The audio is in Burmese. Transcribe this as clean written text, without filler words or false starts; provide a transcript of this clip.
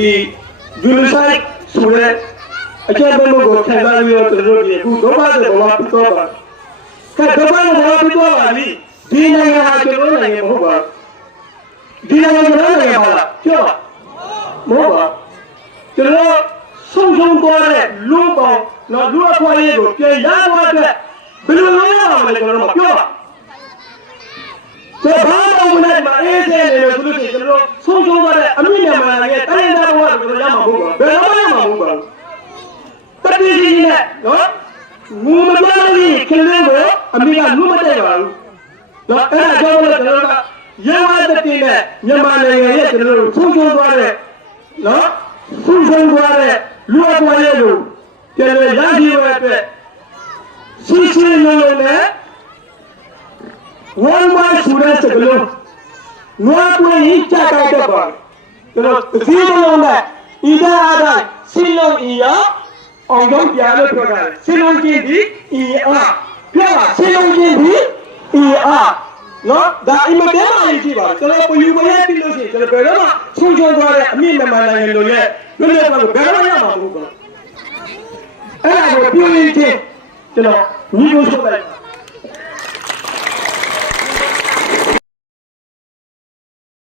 ဒီယူနီဆိုင်ဆိုတဲ့အကျဉ်းဘုံကိုခံစားပြီးတော့ကျွန်တော်တို့ဒီအခုဒုက္ခတွေဘဝပြီးတော့ပါကဲဒုက္ခတွေဘဝပြီးတော့ပါပြီဒီနိုင်ငံဟာကျွန်တော်နိုင်ငံမဟုတ်ပါဒီနိုင်ငံကျွန်တော်နိုင်ငံပါလားပြောပါမဟုတ်ပါကျွန်တော်ဆုံးရှုံးသွားတဲ့လူပေါင်းနော်လူအခွင့်အရေးကိုပြန်ရသွားတဲ့ဘယ်လိုလုပ်ရမလဲကျွန်တော်ပြောပါ这ဘာမှမနိုင်မှာအေးစေနေလို့ဆိုလို့ရှိရင်ကျွန်တော်ဆုံးရှုံးသွားတဲ့အမိမြန်မာနိုင်ငံတိုင်းသားဘဝကိုကျွန်တော်ရမှာမဟုတ်ပါဘူးဘယ်တော့မှရမှာမဟုတ်ပါဘူးတတိယနဲ့နော်ငူမတော်ကြီးခင်လေးကိုအမိကလူမတည့်ပါဘူးနော်အဲ့ဒါကြောင့်လည်းကျွန်တော်ကရဝတတိနဲ့မြန်မာနိုင်ငံရဲ့ကျွန်တော်တို့ဆုံးရှုံးသွားတဲ့နော်ဆုံးရှုံးသွားတဲ့လူအပွားရဲ့လူပြန်လည်ရရှိရတဲ့အတွက်ရှင်းရှင်းလင်းလင်းနဲ့ဝမ်းမဆူတဲ့စကလုံးနွားပွင့်ကြီးကြက်ကြက်ပါကျွန်တော်ဒီလိုနဲ့ဤတဲ့အားတိုင်းစင်းလုံးဤရအောင်တော့ပြလို့ပြောတာစင်းလုံးချင်းဒီဤအားပြောတာစင်းလုံးချင်းဒီဤအားနော်ဒါအင်မတန်မှကြီးပါကျွန်တော်ပယူမရပြီလို့ရှိရင်ကျွန်တော်ဘယ်တော့မှဆုံးရှုံးသွားတဲ့အမြင့်မြန်မာနိုင်ငံလိုရဲ့လွတ်လပ်မှုကိုဘယ်တော့မှရမှာမဟုတ်ဘူးအဲ့ဒါကိုပြင်းပြင်းချင်းကျွန်တော်ညီကိုဆိုလိုက်